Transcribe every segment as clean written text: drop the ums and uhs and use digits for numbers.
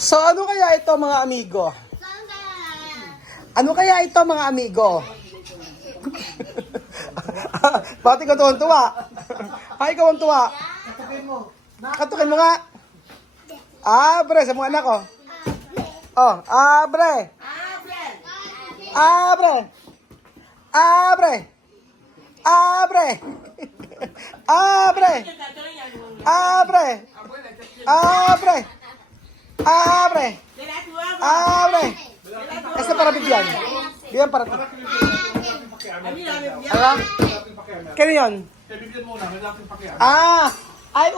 So, ano kaya ito mga amigo? Ano kaya ito mga amigo? Bakit ka tuwan-tuwa? Ay, ikaw ang tuwa. Katukin mo nga. Abre, sa mga anak ko. Oh, abre. Abre. Abre. Abre. Abre. Abre. Abre. Abre. Abre. Ito para bigyan. Bigyan para. Ano? Kaya yun? Ah, ay,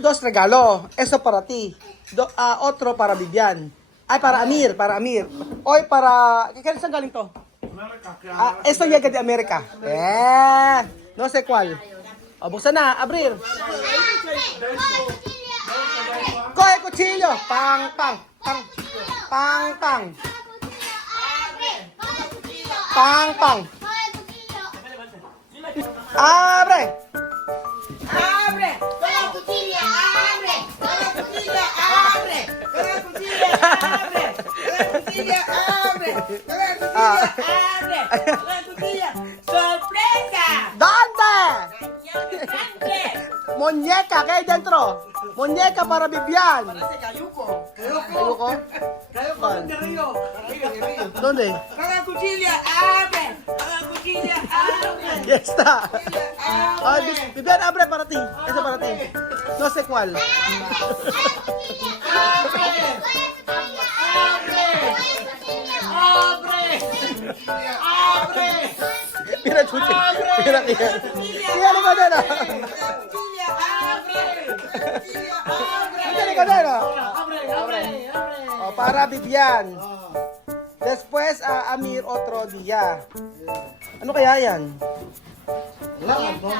dos regalo. Eso para ti. Otro para Vivian. Ay, para Amir, para Amir. Oy, para... Kaya saan galing to? Esto llega de Amerika. No sé cuál. O, buksan na, abrir. Coge cuchillo. Pang, pang, pang. Pang, pang. Pang, pang. Abre. ¡Abre! ¡Con la cuchilla! ¡Abre! ¡Con la cuchilla! ¡Abre! ¡Con la cuchilla! ¡Abre! ¡Con la cuchilla! ¡Abre! ¡Con la cuchilla! ¡Abre! ¡Con la cuchilla! ¡Sorpresa! ¿Dónde? ¡Grande! Muñeca, ¿qué hay dentro? Muñeca para Vivian. Parece cayuco. Ayuko? Cayuco de río. ¿Dónde? ¡Con la cuchilla! ¡Abre! ¡Con la cuchilla! ¡Abre! Ya está. Ah, ¡Abre! Vivian, abre para ti. Eso para ti. No sé cuál. Mira, chuchi. Mira, mira. Mira, ko din, ah. Mira, ko din, ah. Oh, para Vivian. Después, Amir, otro día. Ano kaya yan?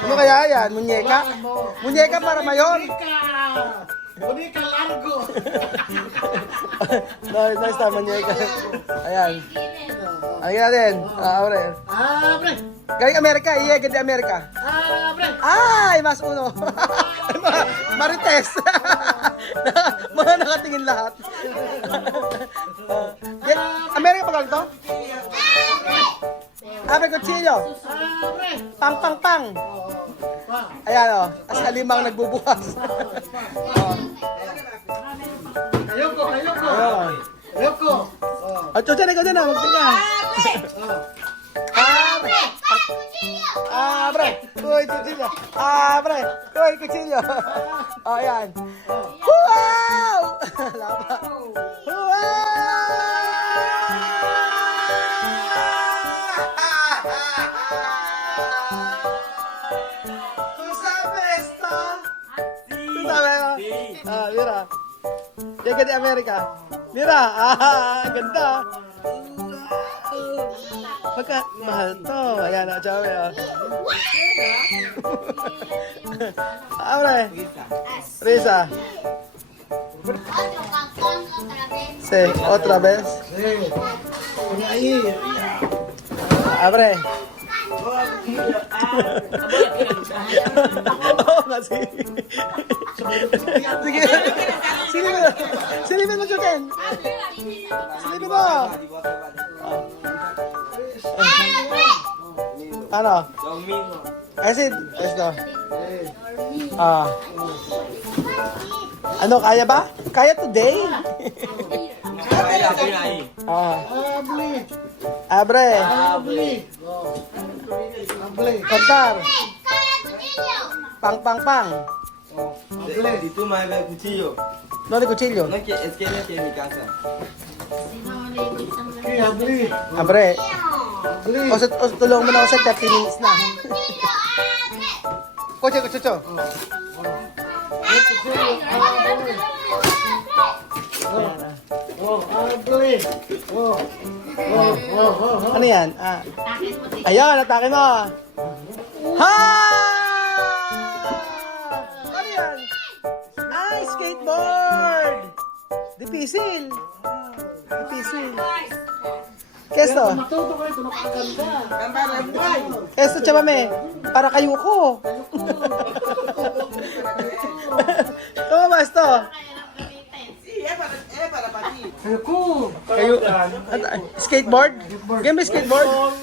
Ano kaya yan? Muñeca? Muñeca para mayor? Bonita largo. Nice na, muñeca. Ayan. Ayan natin. Abre. Abre. Galing Amerika, iya, ganda Amerika. Abre. Ay, mas uno. Marites. Mga nakatingin lahat. Amerika pa galing to? Abre kutsilyo. Abre. Pang, pang, pang. Ayan o, as alimang nagbubukas. Ayoko, ayoko. Ayan. Ayoko. O, chuchan, ikaw dyan o, magtinga. Abre. Abre. Kuy, kutsilyo. Abre. Kuy, kutsilyo. O, ayan. Wow! Lapa. ¿Tú sabes esto? ¿Tú sabes? Ah, mira. Llega de Amerika. Mira, ganda. Pagka, mahal to. Ayan, chawe. Abre. Risa. Sí, otra vez. Ahí. Abre. Oo nga, sige. Sige. Silipin mo, Chuken. Silipin mo. Ano? Acid. Esto. Ano, kaya ba? Kaya today? Abre. Abre. Abre. Abre. Contar. Pang, pang, pang. Si tú me das el cuchillo, ¿Dónde cuchillo? no que es que no quiere mi casa. Okay, abre. Abre. Abre. O tulong mo na ako sa 30 minutes na. Kotse, kotse, Oh, abre. Oh. Ano yan? Ayun, atake mo. Ha! Ano yan? Ay, skateboard! Dipisil. Dipisil. Kesto. Matuto ka ito, nakakaganda. Kesto, chamame. Para kayo ko. Tama ba ito? Sí, es para ti. Ayoko. Kayo, skateboard? Game ba skateboard?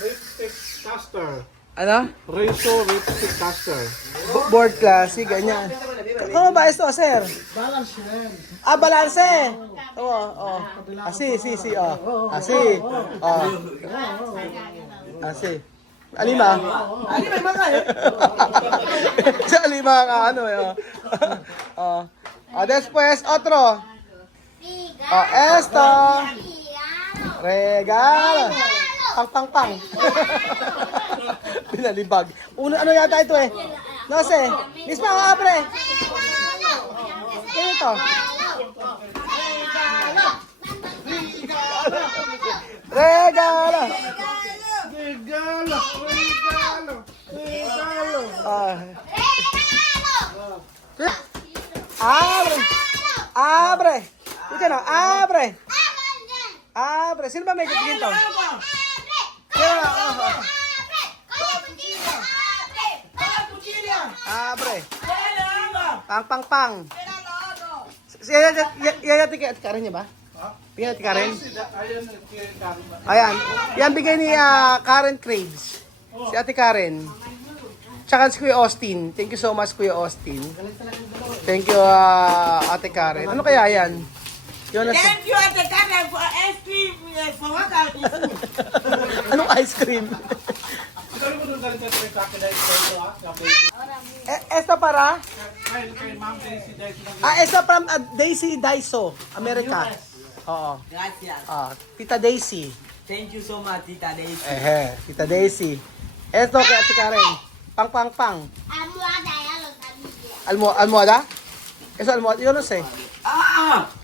Ripstick caster. Ano? Reso ripstick caster. Board classic, ganyan. Ano ba ito, sir? Balance yan. Ah, balanse. Oo, oo. Asi, oh. Asi. Oh. Asi. Alima. Alima, mga eh. Si Alima ka, ano eh. Oh. Después, otro. Oh, esto. Regalo. Pang. Pinalibag. Ano yata ito eh? No sé. Misma, abre. Ano ito? Regalo. Regalo. Ah. Abre. Abre. Ito na, abre. Abre. Sino ba may katigin to? Sino na? Abre. Pang. Yan at Karen niya ba? Yan at Karen? Ayan. Yan bigay ni Karen Craves. Si Ate Karen. Tsaka si Kuya Austin. Thank you so much, Kuya Austin. Thank you, Ate Karen. Ano kaya yan? Yun na Thank you, Ate Karen, for ice cream, for workout food. Anong ice cream? Esta para? Esta from Daisy Daiso, America. Oo. Gracias. Tita Daisy. Thank you so much, Tita Daisy. Tita Daisy. Esto kay Ate Karen. Pang. Almohada? Eso almohada, yo no sé.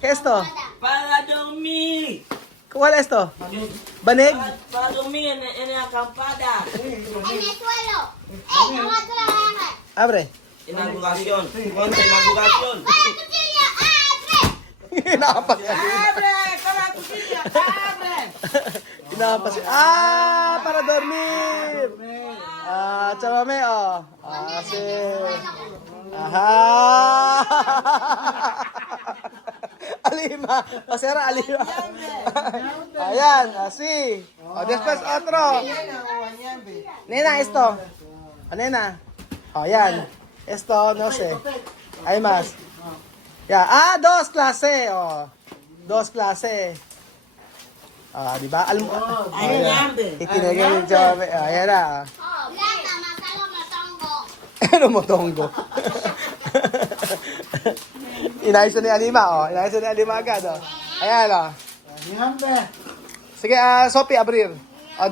¿Qué es esto? Para dormir. ¿Cuál es esto? ¿Banig? Para dormir en la acampada. Abre. Inauguración. Ponte inauguración. Inapas. ¡Abre! ¡Con la cuchilla! ¡Abre! Inapas. Para dormir. Chamame, oh. Sí. Aha. Alima. O sea, Alima. Ayan, así. Después otro. Nena, esto. Nena. Ayan. Esto, no sé. Hay más. Ya. Dos clase. Dos clase. Di ba? Itinagay yung job. Ayan na. Ano mo tonggo? Inayos na ni Alima, Inayos na ni Alima agad, Ayan, Sige, Sophie, abrir.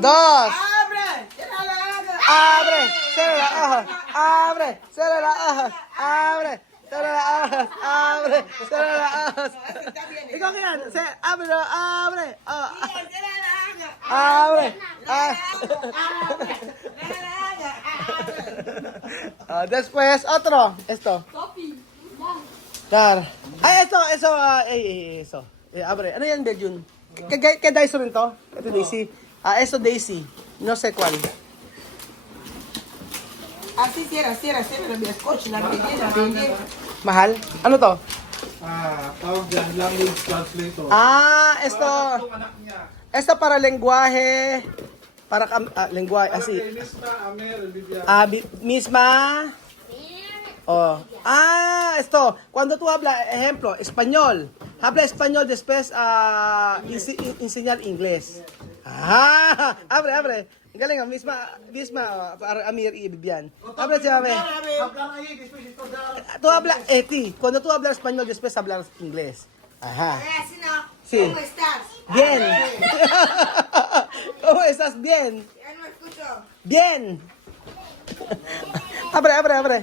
Dos. ¡Abre! ¡Cierra la haga! Abre. Cierra la hoja. Abre. Cierra la hoja. Abre. Cierra la hoja. Abre. Cierra la hoja. Ikaw yan. Abre. Abre. ¡Cierra la haga! Abre. Después, otro. Esto. Dar. Eso. Eso. Abre. Ano yan, Beljun? Kay Daiso rin to? Ito, Daisy. Eso, Daisy. No sé cuál. Así cierra, mi escoche, la belleza. Mahal? Ano to? Tawag dyan, language translator. Esto. Esto para lenguaje. Para lenguaje. Así. Misma, Amer, Vivian. Misma. Esto. Cuando tú hablas, ejemplo, español. Habla español, después enseñar inglés. Abre. Galing, misma, para Amir y Vivian. Habla siya, Tú hablas, cuando tú hablas español, después hablas inglés. Ajá. Sí. ¿Cómo estás? Bien. ¿Cómo estás? Bien. Ya no escucho. Bien. Abre.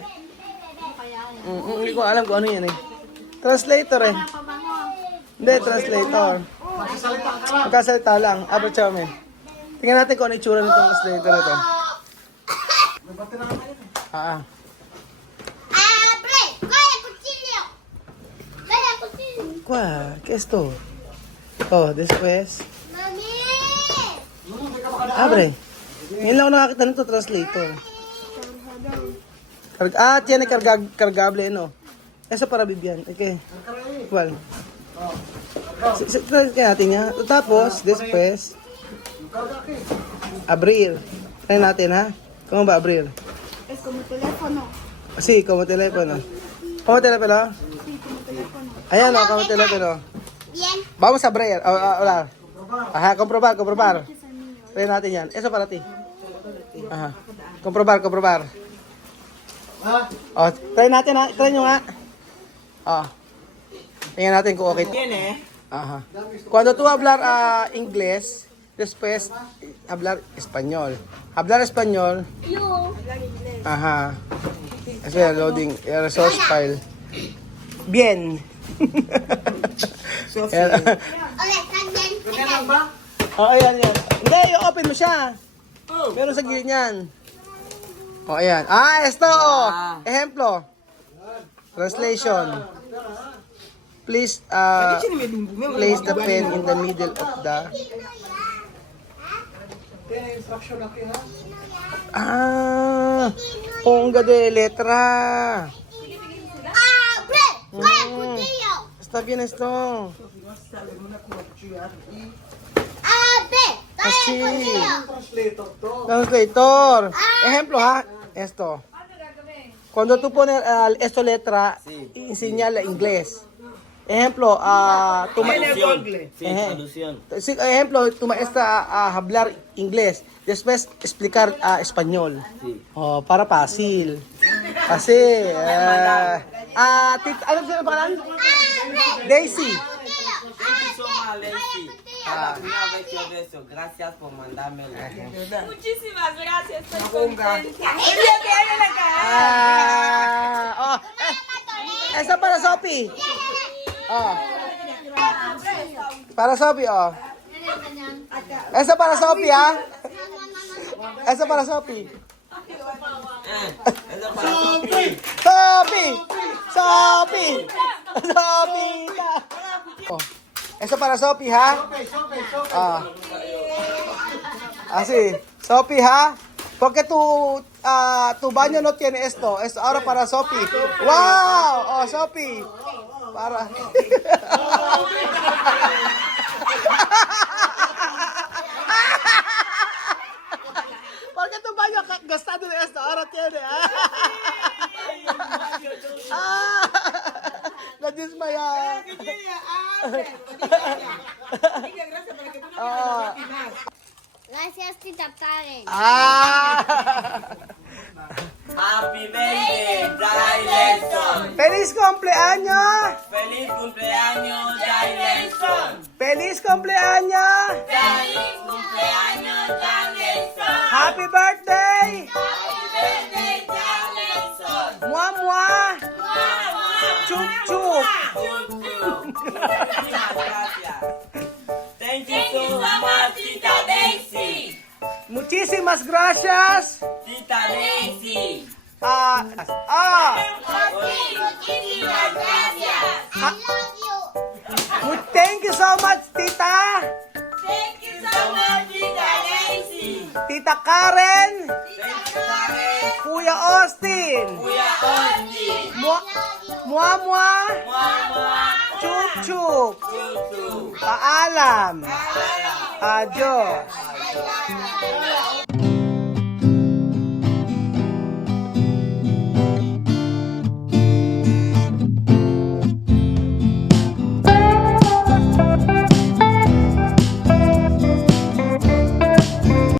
Hindi ko alam kung ano yan eh. Translator eh. Hindi, translator. Magkasalita lang. Abre, chame. Tingnan natin kung ano itsura nitong translator na ito. ¡Abre! ¡Coge el cuchillo! ¡Coge el cuchillo! ¿Qué es esto? Después. ¡Mami! Abre. Ngayon lang ako nakakita nito, translator. Tiene cargable, no? Eso para Vivian. Okay. ¿Cuál? Try natin nga. Tapos, después, abrir. Try natin ha. ¿Cómo va a abrir? Es como teléfono. Sí, como teléfono. ¿Cómo teléfono? Sí, como teléfono. Ayan o, como teléfono. Bien. Vamos a abrir. Hola. Ajá, comprobar. Try natin yan. Eso para ti. Ajá. Comprobar. Oh, try natin ha. Try nyo nga. Oh. Tingnan natin kung okay. Tiene. Ajá. Cuando tú hablar inglés, después hablar español. Hablar español. Yo. Ajá. Eso es loading, resource file. Bien. Sophie. Hola, ¿estás bien? Meron ba? Oh, ayan. Hindi, i-open mo siya. Meron sa gilid niyan. Oh, ayan. Esto. Ejemplo. Translation. Please, place the pen in the middle of the... Ponga de letra. ¡Abre! ¡Con el cuchillo! Está bien esto. ¡Abre! ¡Con Así. el cuchillo! Translator. Ejemplo, ha. Esto. Cuando tú pones esto letra, enseñarle inglés. Ejemplo, tu Traducción. Sí, Ejé. traducción. sí, ejemplo, tu maestra hablar inglés, después explicar español. Sí. Oh, para fácil. Kasi, ano sila pangalan? Daisy. Gracias por mandarme. Muchísimas gracias, estoy contenta. Esa para Sophie. Oh. Para Sophie, oh. Esa para Sophie, ha? Esa para Sophie. Sophie! Oh. Eso para Sophie, ha? Así. Sophie, ha? Porque tu baño no tiene esto. Es ahora para Sophie. ¡Wow! Oh, Sophie. Para. Porque tu baño gastado de esto ahora tiene. La desmaya. Gracias, tita Karen. Happy birthday, Dylan. ¡Feliz cumpleaños! Feliz cumpleaños, Dylan. ¡Feliz cumpleaños! Feliz cumpleaños, Dylan. ¡Happy birthday! Happy birthday, Dylan. ¡Mua, mua! ¡Chup, chup! Muchas gracias. Thank you so much, Tita Daisy. Muchísimas gracias. Tita Daisy. Muchísimas gracias. I love you. Thank you so much, Tita. Thank you so much, Tita Daisy. Tita Karen. Thank you, Karen. Kuya Austin. Kuya Austin. Mua, mua, mua. Mama. Chup, chup. Tutu. Paalam. Alam. Adios. I love you.